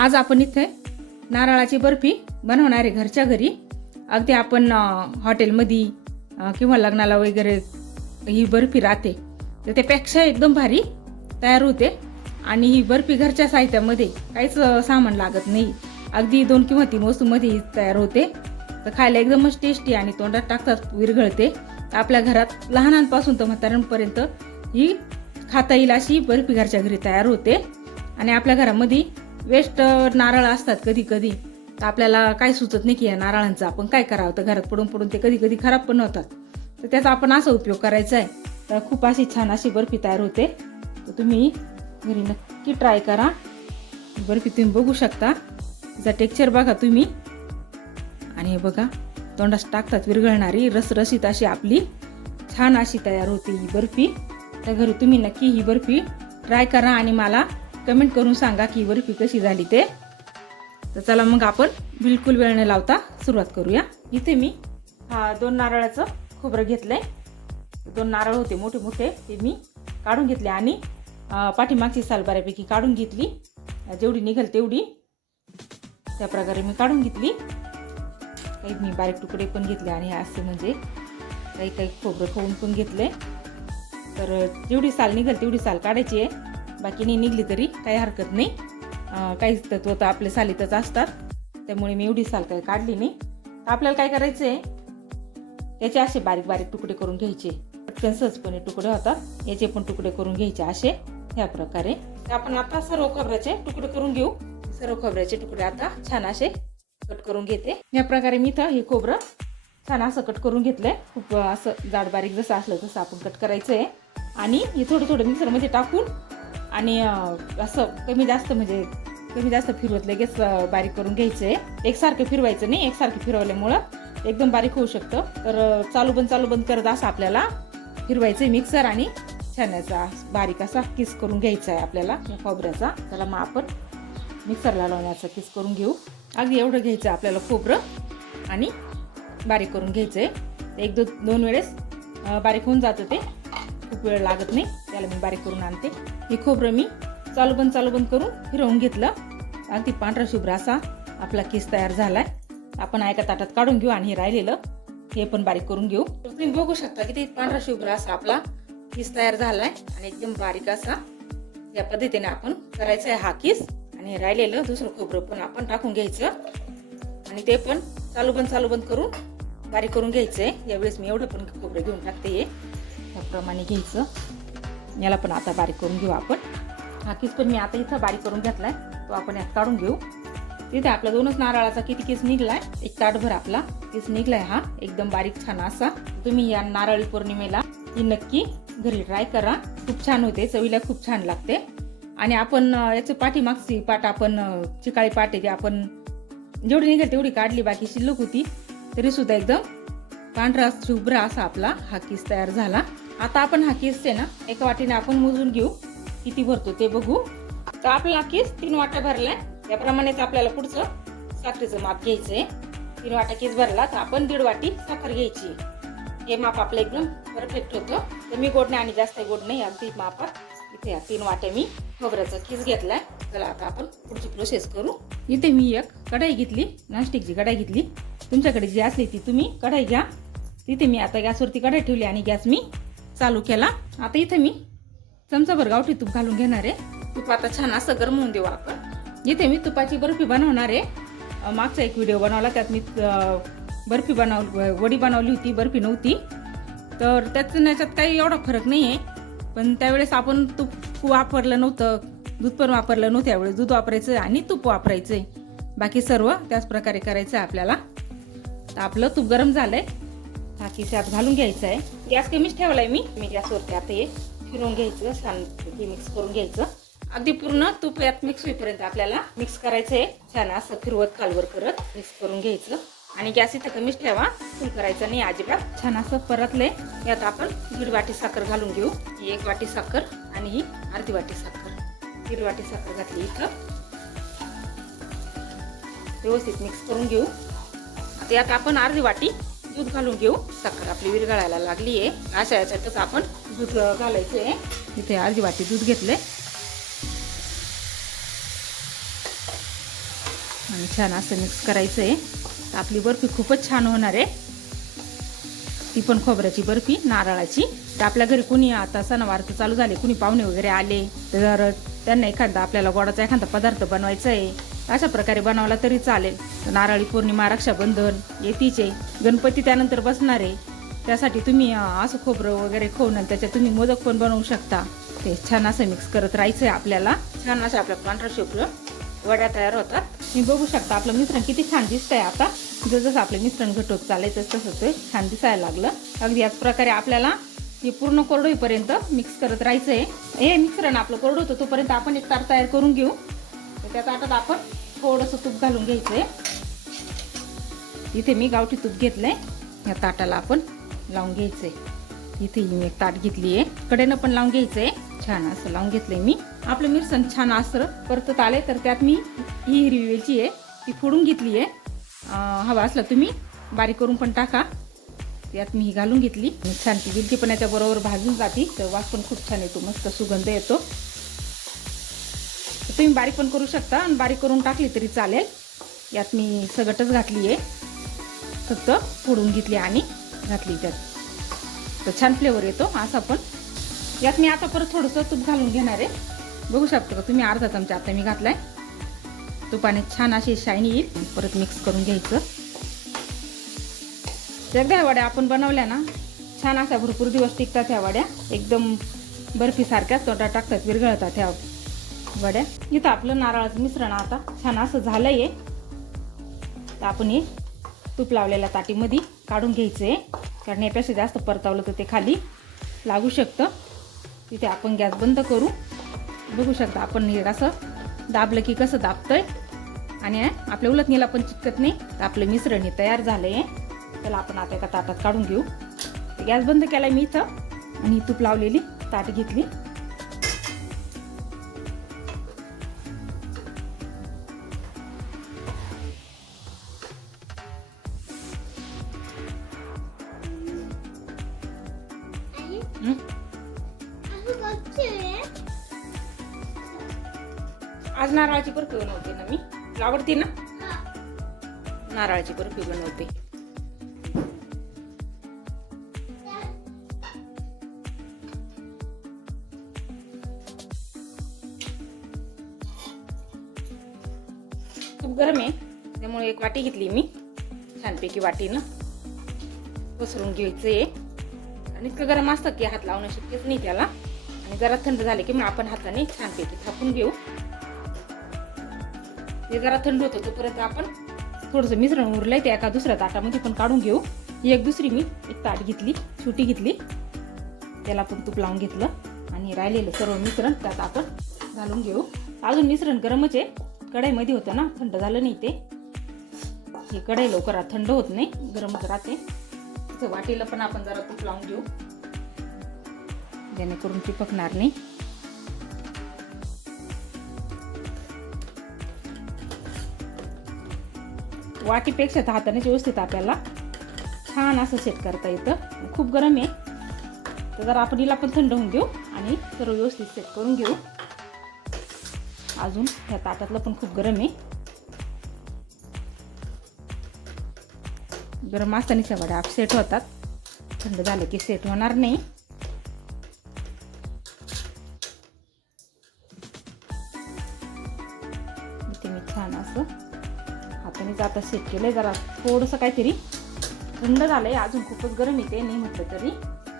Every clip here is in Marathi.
आज आपण इथे नारळाची बर्फी बनवणार आहे घरच्या घरी. अगदी आपण हॉटेलमध्ये किंवा लग्नाला वगैरे ही बर्फी राहते तर त्यापेक्षा एकदम भारी तयार होते. आणि ही बर्फी घरच्या साहित्यामध्ये काहीच सामान लागत नाही, अगदी 2 किंवा 3 वस्तूंमध्ये तयार होते. तर खायला एकदमच टेस्टी आणि तोंडात टाकतात विरघळते. आपल्या घरात लहानांपासून तर म्हाताऱ्यांपर्यंत ही खाता येईल अशी बर्फी घरच्या घरी तयार होते. आणि आपल्या घरामध्ये वेस्ट नारळ असतात कधी कधी, तर आपल्याला काय सुचत नाही की या नारळांचा आपण काय करावं. तर घरात पडून पडून ते कधी कधी खराब पण होतात, तर त्याचा आपण असा उपयोग करायचा आहे. तर खूप अशी छान अशी बर्फी तयार होते. तर तुम्ही घरी नक्की ट्राय करा. बर्फी तुम्ही बघू शकता, तिचा टेक्स्चर बघा तुम्ही. आणि हे बघा तोंडात टाकतात विरघळणारी रसरशीत अशी आपली छान अशी तयार होते ही बर्फी. तर घरी तुम्ही नक्की ही बर्फी ट्राय करा आणि मला कमेंट करून सांगा की बर्फी कशी झाली ते. तर चला मग आपण बिलकुल वेळ न लावता सुरुवात करूया. इथे मी 2 नारळाचं खोबरं घेतलंय. 2 नारळ होते मोठे मोठे, ते मी काढून घेतले आणि पाठीमागची साल बऱ्यापैकी काढून घेतली. जेवढी निघेल तेवढी त्या प्रकारे मी काढून घेतली. काही मी बारीक तुकडे पण घेतले आणि असे म्हणजे काही काही खोबरं खाऊन पण घेतले. तर जेवढी साल निघेल तेवढी साल काढायची आहे, बाकी नाही निघली तरी काही हरकत नाही. काहीच तत्व तर आपले सालीतच असतात, त्यामुळे मी एवढी साल काही काढली नाही. तर आपल्याला काय करायचं आहे, याचे असे बारीक बारीक तुकडे करून घ्यायचे. पटकन सहजपणे तुकडे होतात, याचे पण तुकडे करून घ्यायचे असे ह्या प्रकारे. तर आपण आता सर्व खोबऱ्याचे तुकडे करून घेऊ. सर्व खोबऱ्याचे तुकडे आता छान असे कट करून घेते. या प्रकारे मी तर हे खोबरं छान असं कट करून घेतलंय. खूप असं जाड बारीक जसं असलं तसं आपण कट करायचं आहे. आणि हे थोडं थोडं मिक्सरमध्ये टाकून आणि असं कमी जास्त फिरवत लगेच बारीक करून घ्यायचं आहे. एकसारखं फिरवायचं नाही, एकसारखं फिरवल्यामुळं एकदम बारीक होऊ शकतं. तर चालू बंद करत असं आपल्याला फिरवायचं आहे मिक्सर आणि छान असा बारीक असा किस करून घ्यायचा आहे आपल्याला खोबऱ्याचा. त्याला मग आपण मिक्सरला लावण्याचा किस करून घेऊ. अगदी एवढं घ्यायचं आपल्याला खोबरं आणि बारीक करून घ्यायचं आहे. 1-2 वेळेस बारीक होऊन जातं, ते खूप वेळ लागत नाही. त्याला मी बारीक करून आणते. हे खोबरं मी चालू बंद करून फिरवून घेतलं. अगदी पांढरा शुभ्र असा आपला किस तयार झालाय. आपण एका ताटात काढून घेऊ आणि हे राहिलेलं हे पण बारीक करून घेऊ. तुम्ही बघू शकता की ते पांढरा शुभ्र असा आपला किस तयार झालाय आणि एकदम बारीक असा या पद्धतीने आपण करायचा आहे हा किस. आणि राहिलेलं दुसरं खोबरं पण आपण टाकून घ्यायचं आणि ते पण चालू बंद करून बारीक करून घ्यायचंय. यावेळेस मी एवढं पण खोबरं घेऊन टाकते, त्याप्रमाणे घ्यायचं. याला पण आता बारीक करून घेऊ आपण. हा किस पण मी आता इथं बारीक करून घेतलाय, तो आपण यात काढून घेऊ. तिथे आपला 2च नारळाचा किती किस निघलाय, 1 ताटभर आपला किस निघलाय हा एकदम बारीक छान असा. तुम्ही या नारळी पौर्णिमेला ही नक्की घरी ट्राय करा. खूप छान होते, चवीला खूप छान लागते. आणि आपण याचं पाठीमागची पाट आपण चिकाळी पाट आहे, ते आपण जेवढी निघेल तेवढी काढली, बाकी शिल्लक होती तरी सुद्धा एकदम पांढरा शुभ्र असा आपला हा किस तयार झाला. आता आपण हा किस आहे ना एका वाटीने आपण मोजून घेऊ, किती भरतो ते बघू. तर आपला किस 3 वाट्या भरलाय. त्याप्रमाणेच आपल्याला पुढचं साखरेचं माप घ्यायचंय. 3 वाट्या किस भरला तर आपण 1.5 वाटी साखर घ्यायची. हे माप आपलं एकदम परफेक्ट होतं. कमी गोड नाही आणि जास्त गोड नाही, अगदी मापात. इथे 3 वाट्या मी खोबऱ्याचा किस घेतलाय. चला आता आपण पुढची प्रोसेस करू. इथे मी एक कढाई घेतली, नॉनस्टिकची कढाई घेतली. तुमच्याकडे जी असली ती तुम्ही कढाई घ्या. तिथे मी आता गॅसवरती कढाई ठेवली आणि गॅस मी चालू केला. आता इथे मी चमचाभर गावठी तूप घालून घेणार आहे. तूप आता छान असं गरम होऊन देऊ आपण. इथे मी तुपाची बर्फी बनवणार आहे. मागचा एक व्हिडिओ बनवला, त्यात मी वडी बनवली होती, बर्फी नव्हती. तर त्याच्यात काही एवढा फरक नाही आहे, पण त्यावेळेस आपण तूप वापरलं नव्हतं, दूध पण वापरलं नव्हतं. यावेळेस दूध वापरायचं आणि तूप वापरायचं आहे, बाकी सर्व त्याच प्रकारे करायचं आहे आपल्याला. तर आपलं तूप गरम झालंय, हा किस यात घालून घ्यायचा आहे. गॅस कमीच ठेवलाय मी गॅसवरती. आता हे फिरवून घ्यायचं, छान मिक्स करून घ्यायचं. अगदी पूर्ण तूप यात मिक्स होईपर्यंत आपल्याला मिक्स करायचं आहे. छान असं फिरवत खालवर करत मिक्स करून घ्यायचं. आणि गॅस इथं कमीच ठेवा, फुल करायचं नाही अजिबात. छान असं परतले. यात आपण 1.5 वाटी साखर घालून घेऊ. ही 1 वाटी साखर आणि ही अर्धी वाटी साखर, 1.5 वाटी साखर घातली इथं. व्यवस्थित मिक्स करून घेऊ. आता यात आपण अर्धी वाटी दूध घालून घेऊ. साखर आपली विरघळायला लागली आहे, अशा याच्यातच आपण दूध घालायचं आहे. इथे अर्धी वाटी दूध घेतले. आणि छान असं मिक्स करायचं आहे. आपली बर्फी खूपच छान होणार आहे. ती पण खोबऱ्याची बर्फी नारळाची. तर आपल्या घरी कुणी आता सणवार चालू झाले, कुणी पाहुणे वगैरे आले तर त्यांना एखादा आपल्याला गोडाचा एखादा पदार्थ बनवायचा आहे, अशा प्रकारे बनवला तरी चालेल. नारळी पौर्णिमा, रक्षाबंधन येतीच आहे, गणपती त्यानंतर बसणार आहे. त्यासाठी तुम्ही असं खोबरं वगैरे खाऊन त्याच्यात तुम्ही मोदक पण बनवू शकता. ते छान असं मिक्स करत राहायचं आहे आपल्याला. छान असं आपल्या पांढऱ्या शुभ्र वड्या तयार होतात. तुम्ही बघू शकता आपलं मिश्रण किती छान दिसतंय. आता जसं आपलं मिश्रण घट होत चालायचं तसं ते छान दिसायला लागलं. अगदी याच प्रकारे आपल्याला हे पूर्ण कोरडं होईपर्यंत मिक्स करत राहायचं आहे. हे मिश्रण आपलं कोरडं होतं तोपर्यंत आपण एक ताट तयार करून घेऊ. तर त्या ताटात आपण थोडंसं तूप घालून घ्यायचं आहे. इथे मी गावठी तूप घेतलंय. या ताटाला आपण लावून घ्यायचं आहे. इथे मी एक ताट घेतली आहे, कडेनं पण लावून घ्यायचं आहे. छान असं लावून घेतलंय मी. आपलं मिश्रण छान असं परतत आले तर त्यात मी ही हिरवी वेलची आहे ती फोडून घेतली आहे. हवा असला तुम्ही बारीक करून पण टाका. यात मी ही घालून घेतली. छान ती वेलची पण याच्याबरोबर भाजून जाते तर वास पण खूप छान येतो, मस्त सुगंध येतो. तुम्ही बारीक पण करू शकता आणि बारीक करून टाकली तरी चालेल. यात मी सगटच घातली आहे, फक्त फोडून घेतली आणि घातली त्यात, तर छान फ्लेवर येतो असा. पण यात मी आता परत थोडंसं तूप घालून घेणार आहे. बघू शकता का तुम्ही, अर्धा चमचा आता मी घातलाय. तुपाने छान अशी शायनी येईल. परत मिक्स करून घ्यायचं. एकदा ह्या वड्या आपण बनवल्या ना, छान अशा भरपूर दिवस टिकतात ह्या वड्या. एकदम बर्फीसारख्याच तोंडात टाकतात, विरघळतात ह्या वड्या. इथं आपलं नारळाचं मिश्रण आता छान असं झालंय. तर आपण हे तूप लावलेल्या ताटीमध्ये काढून घ्यायचं आहे, कारण यापेक्षा जास्त परतावलं तर ते खाली लागू शकतं. तिथे आपण गॅस बंद करू. बघू शकता आपण हे असं दाबलं की कसं दाबतंय आणि आपल्या उलटणीला पण चिटकत नाही. तर आपलं मिश्रण हे तयार झालंय. त्याला आपण आता एका ताटात काढून घेऊ. गॅस बंद केलाय मी इथं आणि तूप लावलेली ताट घेतली. आज नारळाची बर्फी बनवते ना मी. आवडते ना, नारळाची बर्फी बनवते. खूप गरम आहे त्यामुळे एक वाटी घेतली मी. छानपैकी वाटीनं पसरून घ्यायचंय. आणि इतकं गरम असतं की हात लावणं शक्यच नाही त्याला. आणि जरा थंड झाले की मग आपण हाताने छानपैकी थापून घेऊ. ते जरा थंड होतं तोपर्यंत आपण थोडंसं मिश्रण उरलंय ते एका दुसऱ्या ताटामध्ये पण काढून घेऊ. एक दुसरी मी एक ताट घेतली, छोटी घेतली, त्याला पण तूप लावून घेतलं आणि राहिलेलं सर्व मिश्रण त्यात आपण घालून घेऊ. अजून मिश्रण गरमच आहे, कढईमध्ये होतं ना, थंड झालं नाही ते. हे कढई लवकर थंड होत नाही, गरमच राहते. वाटीला पण आपण जरा तूप लावून घेऊ, जेणेकरून चिपकणार नाही. वाटीपेक्षा तर हाताने व्यवस्थित आपल्याला छान असं सेट करता येतं. खूप गरम आहे तर जरा आपण हिला पण थंड होऊन घेऊ आणि सर्व व्यवस्थित सेट करून घेऊ. अजून ह्या ताटातलं पण खूप गरम आहे. गरम असताना वड्या सेट होतात, थंड झाले की सेट होणार नाही. इथे मी छान असं हाताने आता सेट केलंय. जरा थोडंसं काहीतरी थंड झालंय, अजून खूपच गरम येते नाही म्हटलं तरी.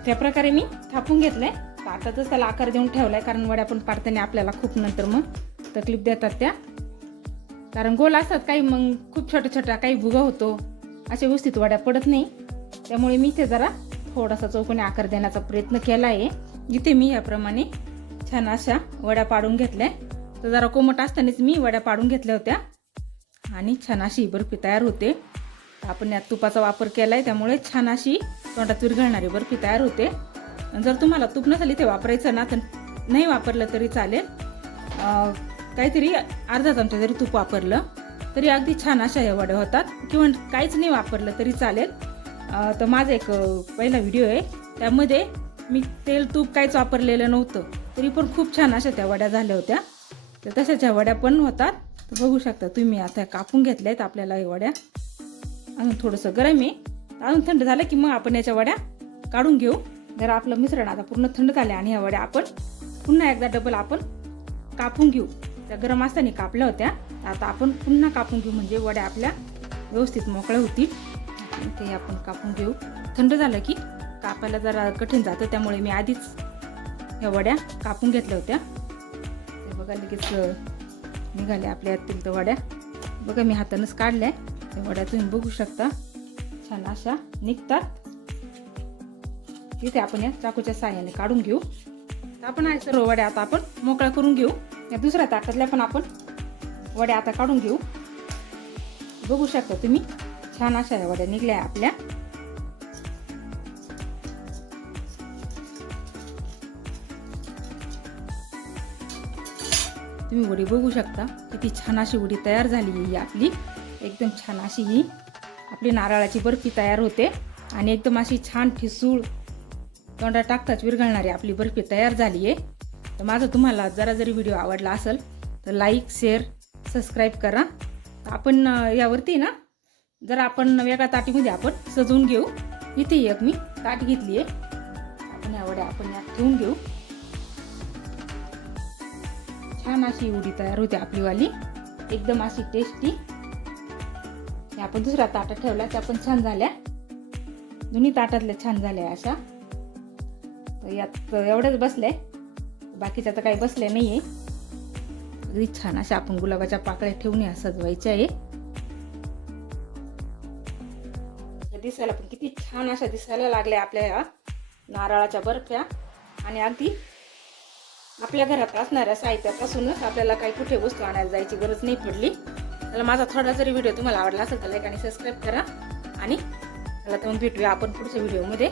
त्या प्रकारे मी थापून घेतलंय. ताटातच त्याला आकार देऊन ठेवलाय, कारण वड्या पण पाडताना आपल्याला खूप नंतर मग तकलीफ देतात त्या. कारण गोल असतात काही, मग खूप छोट्या छोट्या काही भुगा होतो, अशा व्यवस्थित वड्या पडत नाही. त्यामुळे मी इथे जरा थोडासा चौकोनी आकार देण्याचा प्रयत्न केला आहे. इथे मी याप्रमाणे छान अशा वड्या पाडून घेतल्या. तर जरा कोमट असतानाच मी वड्या पाडून घेतल्या होत्या आणि छान अशी बर्फी तयार होते. आपण यात तुपाचा वापर केला आहे त्यामुळे छान अशी तोंडात विरघळणारी बर्फी तयार होते. जर तुम्हाला तूप नसेल इथे वापरायचं ना, तर नाही वापरलं तरी चालेल. काहीतरी अर्धा चमचा जरी तूप वापरलं तरी अगदी छान अशा या वड्या होतात, किंवा काहीच नाही वापरलं तरी चालेल. तर माझा एक पहिला व्हिडिओ आहे, त्यामध्ये मी तेल तूप काहीच वापरलेलं नव्हतं, तरी पण खूप छान अशा त्या वड्या झाल्या होत्या. तर तशाच ह्या वड्या पण होतात. तर बघू शकता तुम्ही आता कापून घेतल्यात आपल्याला या वड्या. अजून थोडंसं गरम आहे, अजून थंड झालं की मग आपण याच्या वड्या काढून घेऊ. जर आपलं मिश्रण आता पूर्ण थंड झाले आणि ह्या वड्या आपण पुन्हा एकदा डबल आपण कापून घेऊ. त्या गरम असताना कापल्या होत्या, आता आपण पुन्हा कापून घेऊ म्हणजे वड्या आपल्या व्यवस्थित मोकळ्या होतील. ते आपण कापून घेऊ. थंड झालं की कापायला जरा कठीण जातं, त्यामुळे मी आधीच ह्या वड्या कापून घेतल्या होत्या. ते बघा लगेच निघाल्या आपल्या यातील तर वड्या. बघा मी हातानंच काढल्या. त्या वड्या तुम्ही बघू शकता छान अशा निघतात. तिथे आपण या चाकूच्या साहाय्याने काढून घेऊ. तर आपण आहे सर्व वड्या आता आपण मोकळ्या करून घेऊ. या दुसऱ्या ताटातल्या पण आपण वड्या आता काढून घेऊ. बघू शकता तुम्ही छान अशा या वड्या निघल्या आपल्या. तुम्ही वडी बघू शकता किती छान अशी वडी तयार झाली आहे आपली. एकदम छान अशी ही आपली नारळाची बर्फी तयार होते आणि एकदम अशी छान ठिसूळ तोंडात टाकताच विरघळणारी आपली बर्फी तयार झाली आहे. तर माझा तुम्हाला जरा जरी व्हिडिओ आवडला असेल तर लाईक शेअर सबस्क्राईब करा. आपण यावरती ना जरा आपण वेगळ्या ताटीमध्ये आपण सजवून घेऊ. इथे एक मी ताट घेतली आहे. आपण या वड्या आपण यात ठेवून घेऊ. छान अशी वडी तयार होते आपली वाली, एकदम अशी टेस्टी. आपण दुसऱ्या ताटात ठेवल्या त्या पण छान झाल्या. दोन्ही ताटातल्या छान झाल्या अशा. तर यात एवढ्याच बसल्या, बाकीच्या तर काही बसल्या नाहीये. अगदी छान अशा आपण गुलाबाच्या पाकळ्या ठेवून या सजवायच्या आहे. दिसायला पण किती छान अशा दिसायला लागल्या आपल्या या नारळाच्या बर्फ्या. आणि अगदी आपल्या घरात असणाऱ्या साहित्यापासूनच आपल्याला काही कुठे वस्तू आणायला जायची गरज नाही पडली. त्याला माझा थोडा जरी व्हिडिओ तुम्हाला आवडला असेल तर लाईक आणि सबस्क्राईब करा. आणि त्याला तुम्ही भेटूया आपण पुढच्या व्हिडिओमध्ये.